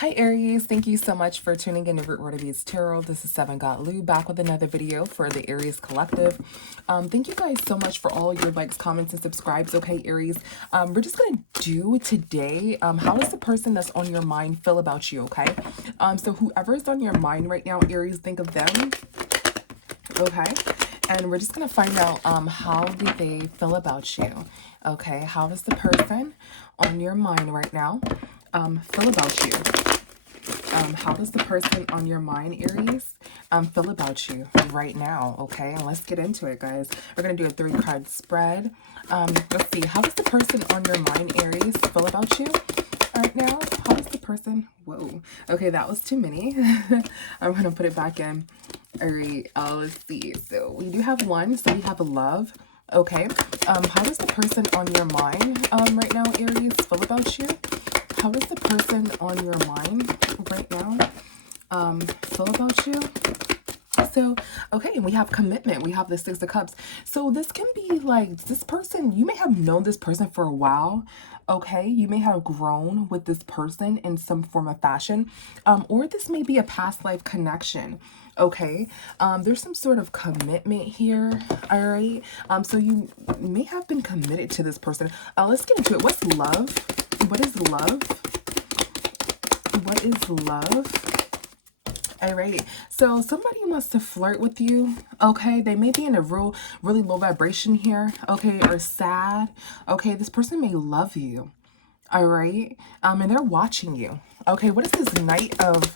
Hi Aries, thank you so much for tuning in to Root Word of Beads Tarot. This is Seven Got Lou back with another video for the Aries Collective. Thank you guys so much for all your likes, comments, and subscribes. Okay, Aries, we're just gonna do today, how does the person that's on your mind feel about you? Okay, so whoever's on your mind right now, Aries, think of them. Okay, and we're just gonna find out how do they feel about you. Okay, how does the person on your mind right now feel about you? How does the person on your mind, Aries, feel about you right now? Okay, and let's get into it, guys. We're going to do a 3-card spread. Let's see. How does the person on your mind, Aries, feel about you right now? How does the person... Whoa. Okay, that was too many. I'm going to put it back in. All right, let's see. So we do have one. So we have a love. Okay. How does the person on your mind right now, Aries, feel about you? How does the person on your mind right now feel about you? So, okay, we have commitment. We have the 6 of Cups. So this can be like this person, you may have known this person for a while. Okay, you may have grown with this person in some form of fashion. Or this may be a past life connection. Okay, there's some sort of commitment here. All right, so you may have been committed to this person. Let's get into it. What's love? What is love? What is love? All right, so somebody wants to flirt with you. Okay, they may be in a really low vibration here. Okay, or sad. Okay, this person may love you. All right, and they're watching you. Okay, what is this Knight of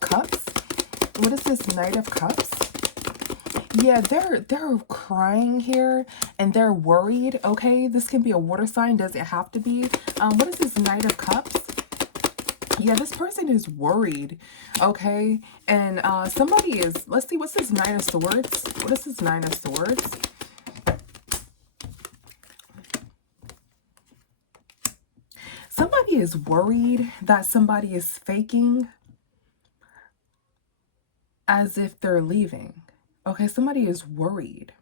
Cups? What is this Knight of Cups? Yeah, they're crying here and they're worried. Okay, this can be a water sign, doesn't have to be. What is this Knight of Cups? Yeah, this person is worried. Okay, and somebody is, let's see, what's this Nine of Swords? What is this Nine of Swords? Somebody is worried that somebody is faking as if they're leaving. Okay, somebody is worried.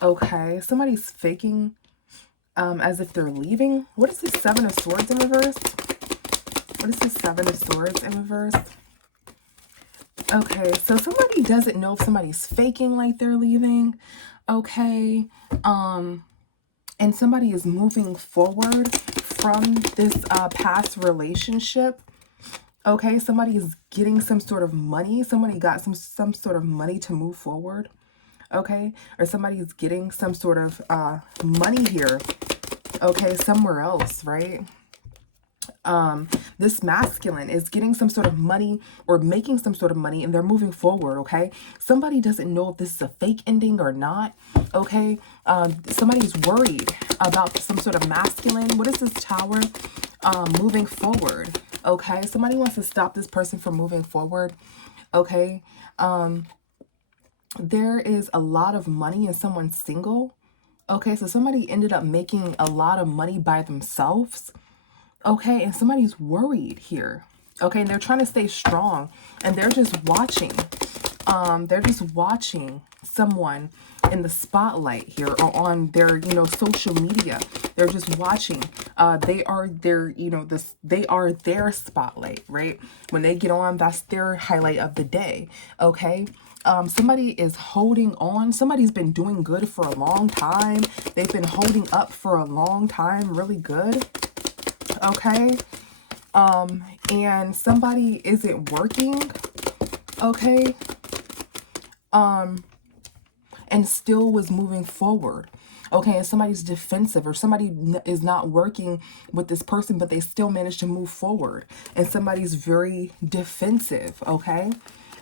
Okay, somebody's faking as if they're leaving. What is this Seven of Swords in reverse? What is this Seven of Swords in reverse? Okay, so somebody doesn't know if somebody's faking like they're leaving. Okay, and somebody is moving forward from this past relationship. Okay, somebody is getting some sort of money. Somebody got some sort of money to move forward. Okay, or somebody is getting some sort of money here. Okay, somewhere else, right? This masculine is getting some sort of money or making some sort of money and they're moving forward. Okay, somebody doesn't know if this is a fake ending or not. Okay, somebody's worried about some sort of masculine. What is this Tower? Moving forward. Okay, somebody wants to stop this person from moving forward. Okay, there is a lot of money and someone's single. Okay, so somebody ended up making a lot of money by themselves. Okay, and somebody's worried here. Okay, and they're trying to stay strong and they're just watching. They're just watching someone in the spotlight here or on their, social media. They're just watching. They are their, they are their spotlight, right? When they get on, that's their highlight of the day. Okay. Somebody is holding on. Somebody's been doing good for a long time. They've been holding up for a long time, really good. Okay, and somebody isn't working, okay, and still was moving forward, okay, and somebody's defensive or somebody is not working with this person, but they still managed to move forward, and somebody's very defensive, okay.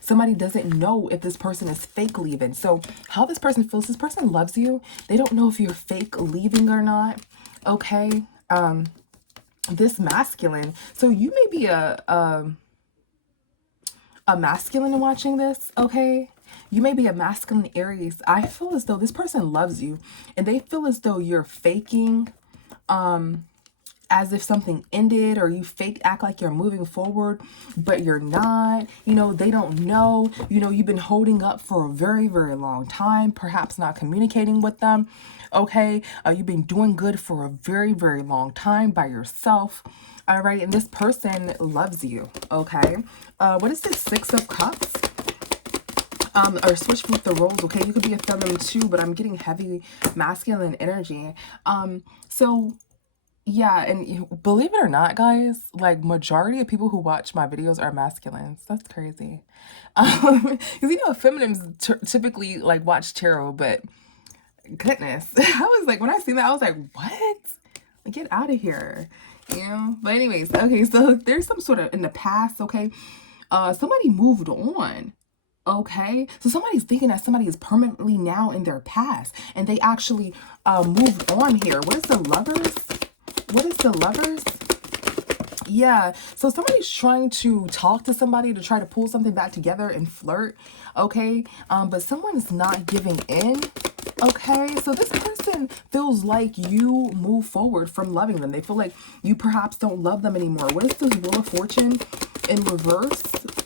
Somebody doesn't know if this person is fake leaving. So how this person feels, this person loves you. They don't know if you're fake leaving or not, okay. This masculine, so you may be a masculine watching this, okay? You may be a masculine Aries. I feel as though this person loves you and they feel as though you're faking as if something ended, or you fake act like you're moving forward, but you're not. You know, they don't know. You know, you've been holding up for a very, very long time, perhaps not communicating with them. Okay, you've been doing good for a very, very long time by yourself. All right, and this person loves you. Okay, what is this Six of Cups? Or switch with the roles. Okay, you could be a feminine too, but I'm getting heavy masculine energy. So yeah, and believe it or not, guys, like majority of people who watch my videos are masculines. That's crazy. Because you know, feminines typically like watch tarot, but goodness, I was like, when I seen that, I was like, what? Get out of here, you know? But anyways, okay, so there's some sort of in the past, okay, somebody moved on. Okay, so somebody's thinking that somebody is permanently now in their past, and they actually moved on here. What is the Lovers? What is the Lovers? Yeah, so somebody's trying to talk to somebody to try to pull something back together and flirt, okay? But someone's not giving in, okay? So this person feels like you move forward from loving them. They feel like you perhaps don't love them anymore. What is this Wheel of Fortune in reverse?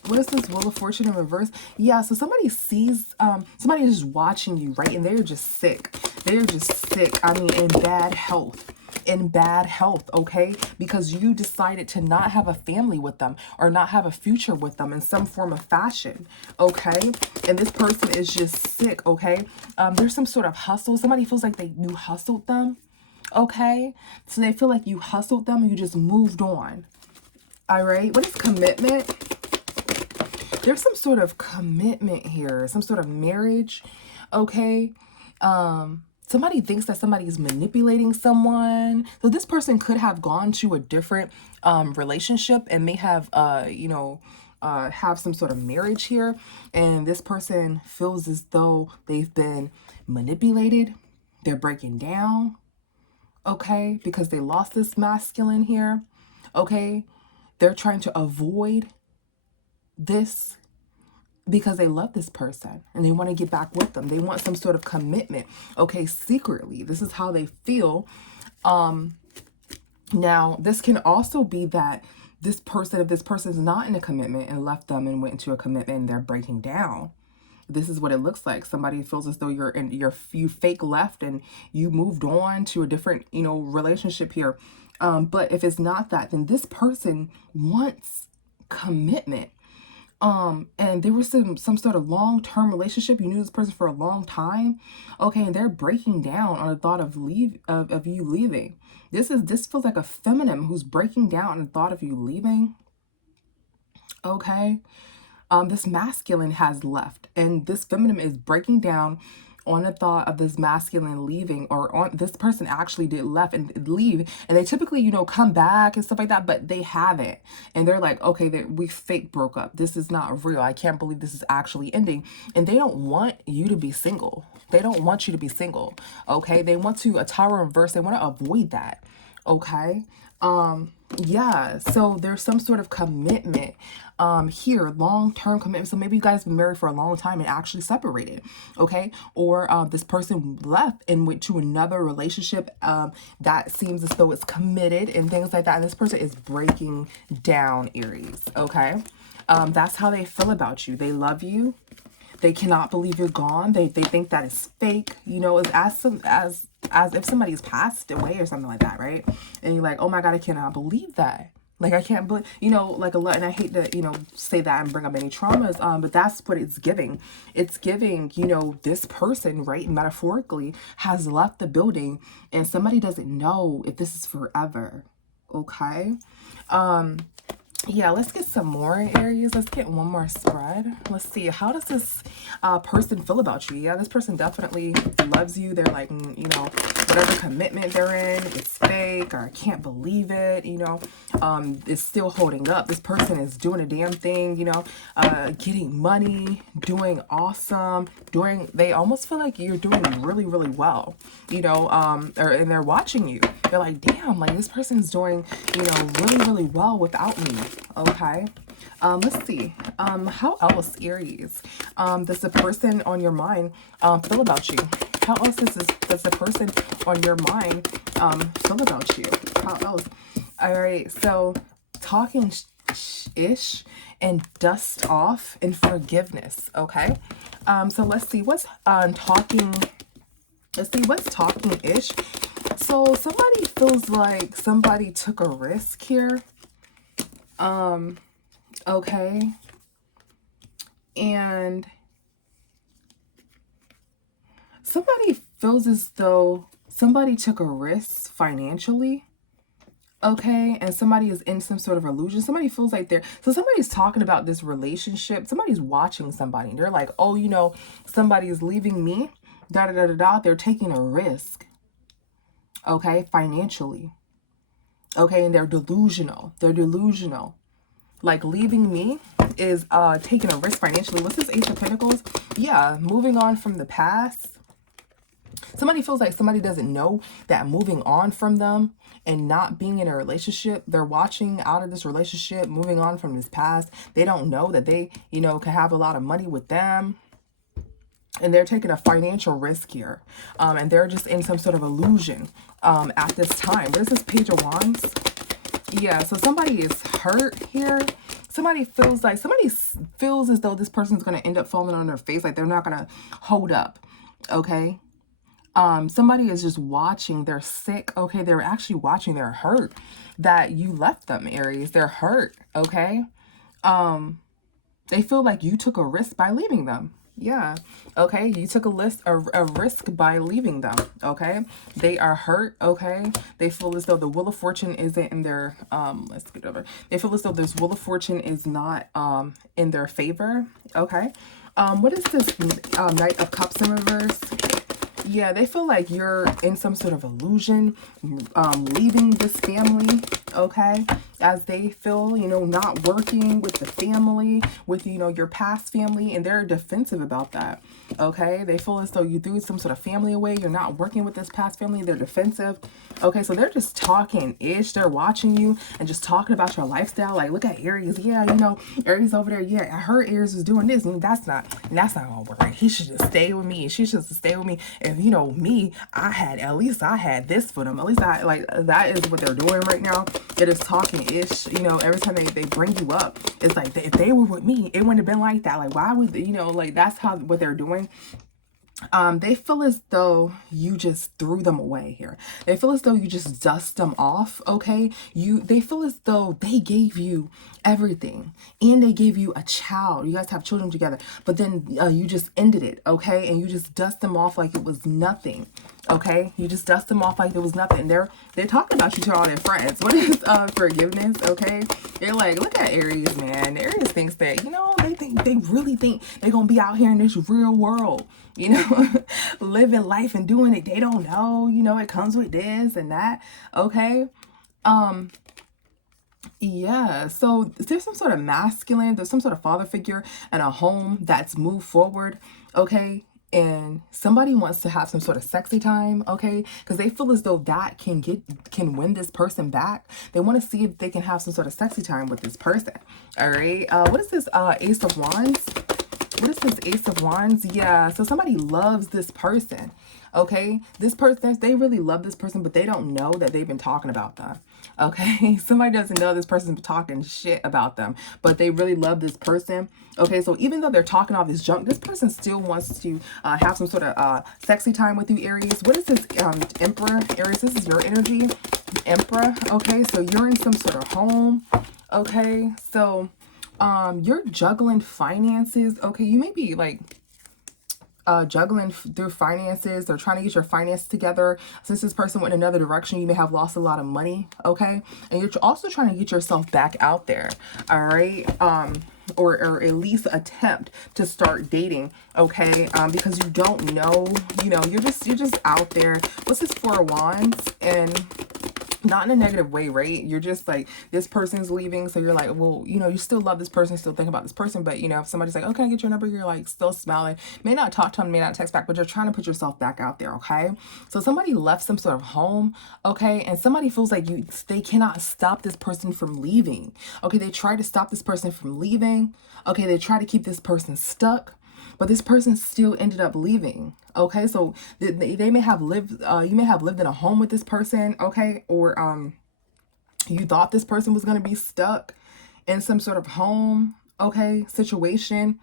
What is this Wheel of Fortune in reverse? Yeah, so somebody sees, somebody is just watching you, right? And they're just sick. They're just sick, I mean, in bad health. In bad health, okay? Because you decided to not have a family with them or not have a future with them in some form of fashion, okay? And this person is just sick, okay? There's some sort of hustle. Somebody feels like you hustled them, okay? So they feel like you hustled them and you just moved on. All right, what is commitment? There's some sort of commitment here, some sort of marriage, okay? Somebody thinks that somebody is manipulating someone. So this person could have gone to a different relationship and may have, you know, have some sort of marriage here. And this person feels as though they've been manipulated. They're breaking down, okay? Because they lost this masculine here, okay? They're trying to avoid this because they love this person and they want to get back with them. They want some sort of commitment, okay, secretly. This is how they feel. Now, this can also be that this person, if this person is not in a commitment and left them and went into a commitment and they're breaking down, this is what it looks like. Somebody feels as though you fake left and you moved on to a different, you know, relationship here. But if it's not that, then this person wants commitment. And there was some sort of long-term relationship. You knew this person for a long time. Okay, and they're breaking down on the thought of you leaving. This feels like a feminine who's breaking down on the thought of you leaving. Okay. This masculine has left, and this feminine is breaking down on the thought of this masculine leaving, or on this person actually did left and leave, and they typically, you know, come back and stuff like that, but they haven't, and they're like, okay, we fake broke up. This is not real. I can't believe this is actually ending. And they don't want you to be single. They don't want you to be single. Okay, they want to a Tower reverse. They want to avoid that. Okay. Yeah, so there's some sort of commitment here, long-term commitment. So maybe you guys been married for a long time and actually separated, okay? Or this person left and went to another relationship that seems as though it's committed and things like that. And this person is breaking down, Aries, okay? That's how they feel about you. They love you. They cannot believe you're gone. They think that is fake, you know, as if somebody's passed away or something like that, right? And you're like, oh my God, I cannot believe that. Like, I can't believe, you know, like a lot, and I hate to, you know, say that and bring up any traumas, but that's what it's giving. It's giving, you know, this person, right, metaphorically, has left the building, and somebody doesn't know if this is forever, okay? Yeah, let's get some more, Aries. Let's get one more spread. Let's see. How does this person feel about you? Yeah, this person definitely loves you. They're like, you know, whatever commitment they're in, it's fake, or I can't believe it, you know, it's still holding up. This person is doing a damn thing, you know, getting money, doing awesome, they almost feel like you're doing really, really well, you know, and they're watching you. They're like, damn, like this person's doing, you know, really, really well without me. Okay. Let's see. How else, Aries, does the person on your mind feel about you? How else does the person on your mind feel about you? How else? All right, so talking ish and dust off and forgiveness. Okay, so let's see what's talking. Let's see what's talking ish. So somebody feels like somebody took a risk here. Okay, and somebody feels as though somebody took a risk financially. Okay, and somebody is in some sort of illusion. Somebody feels like so somebody's talking about this relationship. Somebody's watching somebody. They're like, oh, you know, somebody is leaving me. Da da da da da. They're taking a risk. Okay, financially. Okay, and they're delusional. They're delusional. Like leaving me is taking a risk financially. What's this Ace of Pentacles? Yeah, moving on from the past. Somebody feels like somebody doesn't know that moving on from them and not being in a relationship, they're watching out of this relationship, moving on from this past. They don't know that they, you know, can have a lot of money with them. And they're taking a financial risk here. And they're just in some sort of illusion at this time. What is this Page of Wands? Yeah, so somebody is hurt here. Somebody feels as though this person's going to end up falling on their face. Like they're not going to hold up. Okay. Somebody is just watching. They're sick. Okay. They're actually watching. They're hurt that you left them, Aries. They're hurt. Okay. They feel like you took a risk by leaving them. Yeah. Okay. You took a risk by leaving them. Okay. They are hurt. Okay. They feel as though the Wheel of Fortune isn't in their, let's get over. They feel as though this Wheel of Fortune is not, in their favor. Okay. What is this Knight of Cups in reverse? Yeah, they feel like you're in some sort of illusion, leaving this family, okay? As they feel, you know, not working with the family, with, you know, your past family, and they're defensive about that, okay? They feel as though you threw some sort of family away. You're not working with this past family. They're defensive, okay? So they're just talking-ish. They're watching you and just talking about your lifestyle. Like, look at Aries. Yeah, you know, Aries over there. Yeah, I heard Aries was doing this, and that's not gonna work. Right? He should just stay with me. She should just stay with me. And, you know, me, at least I had this for them. At least that is what they're doing right now. It is talking-ish. You know, every time they bring you up, it's like, if they were with me, it wouldn't have been like that. Like, why would, you know, like, that's what they're doing. They feel as though you just threw them away here. They feel as though you just dust them off, okay? They feel as though they gave you everything and they gave you a child. You guys have children together, but then you just ended it, okay? And you just dust them off like it was nothing, okay? You just dust them off like it was nothing. They're talking about you to all their friends. What is forgiveness, okay? They're like, look at Aries, man. Aries thinks that, you know, they really think they're gonna be out here in this real world, you know, living life and doing it. They don't know, you know, it comes with this and that. Okay. Yeah. So there's some sort of masculine, there's some sort of father figure and a home that's moved forward. Okay. And somebody wants to have some sort of sexy time, okay? Because they feel as though that can win this person back. They want to see if they can have some sort of sexy time with this person. All right. What is this Ace of Wands? What is this Ace of Wands? Yeah, so somebody loves this person, okay? This person, they really love this person, but they don't know that they've been talking about them, okay? Somebody doesn't know this person's been talking shit about them, but they really love this person, okay? So even though they're talking all this junk, this person still wants to have some sort of sexy time with you, Aries. What is this Emperor? Aries, this is your energy. Emperor, okay? So you're in some sort of home, okay? So you're juggling finances. Okay, you may be like juggling through finances or trying to get your finances together. Since this person went in another direction, you may have lost a lot of money. Okay, and you're also trying to get yourself back out there. All right, or at least attempt to start dating. Okay, because you don't know, you know, you're just out there. What's this Four of Wands? And not in a negative way, right? You're just like, this person's leaving, so you're like, well, you know, you still love this person, still think about this person, but, you know, if somebody's like, oh, can I get your number? You're like still smiling, may not talk to them, may not text back, but you're trying to put yourself back out there, okay? So somebody left some sort of home, okay? And somebody feels like they cannot stop this person from leaving, okay? They try to stop this person from leaving, okay? They try to keep this person stuck, but this person still ended up leaving. Okay, so they may have lived, you may have lived in a home with this person, okay, or you thought this person was going to be stuck in some sort of home, okay, situation,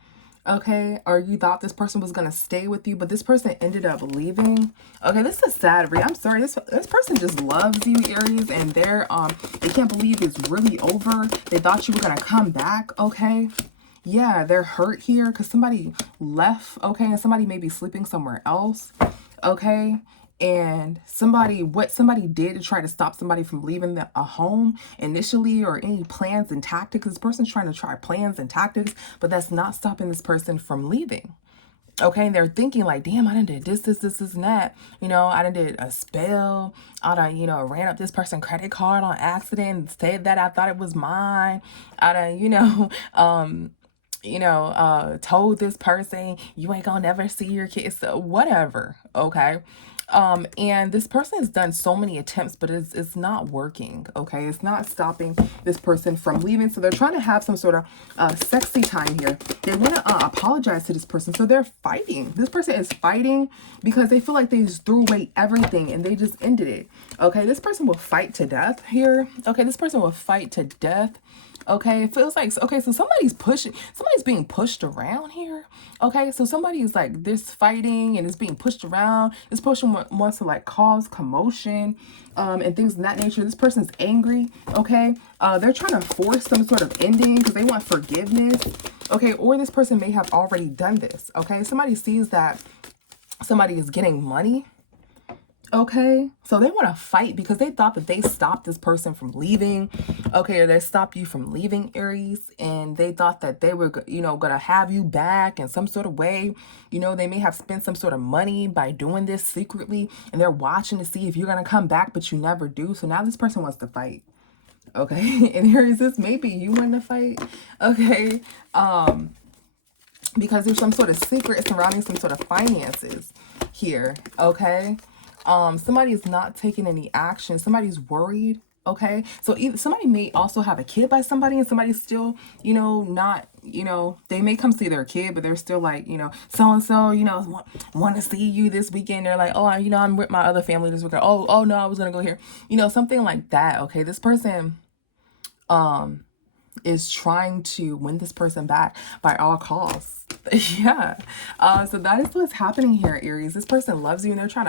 okay, or you thought this person was going to stay with you, but this person ended up leaving. Okay, this is sad. I'm sorry, this person just loves you, Aries, and they can't believe it's really over. They thought you were going to come back, okay. Yeah, they're hurt here because somebody left, okay, and somebody may be sleeping somewhere else, okay, and what somebody did to try to stop somebody from leaving a home initially, or any plans and tactics. This person's trying to try plans and tactics, but that's not stopping this person from leaving. Okay, and they're thinking like, damn, I done did this, and that. You know, I done did a spell. I done, you know, ran up this person's credit card on accident and said that I thought it was mine. I done, told this person, you ain't gonna never see your kids, so whatever, okay? And this person has done so many attempts, but it's not working, okay? It's not stopping this person from leaving, so they're trying to have some sort of sexy time here. They want to apologize to this person, so they're fighting. This person is fighting because they feel like they just threw away everything and they just ended it, okay? This person will fight to death here, okay? This person will fight to death. Okay, it feels like, okay, so somebody's being pushed around here. Okay, so somebody's like this fighting and is being pushed around. This person wants to like cause commotion and things of that nature. This person's angry. Okay, they're trying to force some sort of ending because they want forgiveness. Okay, or this person may have already done this. Okay, somebody sees that somebody is getting money. Okay, so they want to fight because they thought that they stopped this person from leaving, okay, or they stopped you from leaving, Aries, and they thought that they were, gonna have you back in some sort of way. They may have spent some sort of money by doing this secretly, and they're watching to see if you're gonna come back, but you never do. So now this person wants to fight. Okay, and Aries, this maybe you want to fight. Okay, because there's some sort of secret surrounding some sort of finances here. Okay. Somebody's not taking any action. Somebody's worried. Okay. So either somebody may also have a kid by somebody, and somebody's still, not, they may come see their kid, but they're still like, so-and-so, want to see you this weekend. They're like, oh, I'm with my other family this weekend. Oh, no, I was going to go here. Something like that. Okay. This person, is trying to win this person back by all costs. Yeah. So that is what's happening here, Aries. This person loves you and they're trying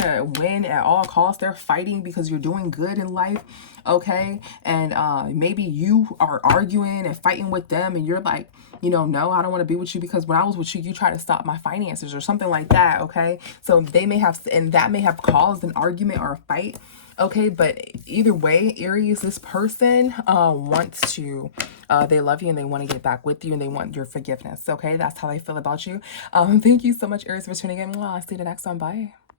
to win at all costs. They're fighting because you're doing good in life. Okay. And maybe you are arguing and fighting with them and you're like, no, I don't want to be with you because when I was with you, you tried to stop my finances or something like that. Okay. So they may have, and that may have caused an argument or a fight. Okay, but either way, Aries, this person wants to, they love you and they want to get back with you and they want your forgiveness. Okay, that's how they feel about you. Thank you so much, Aries, for tuning in. Well, I'll see you the next one. Bye.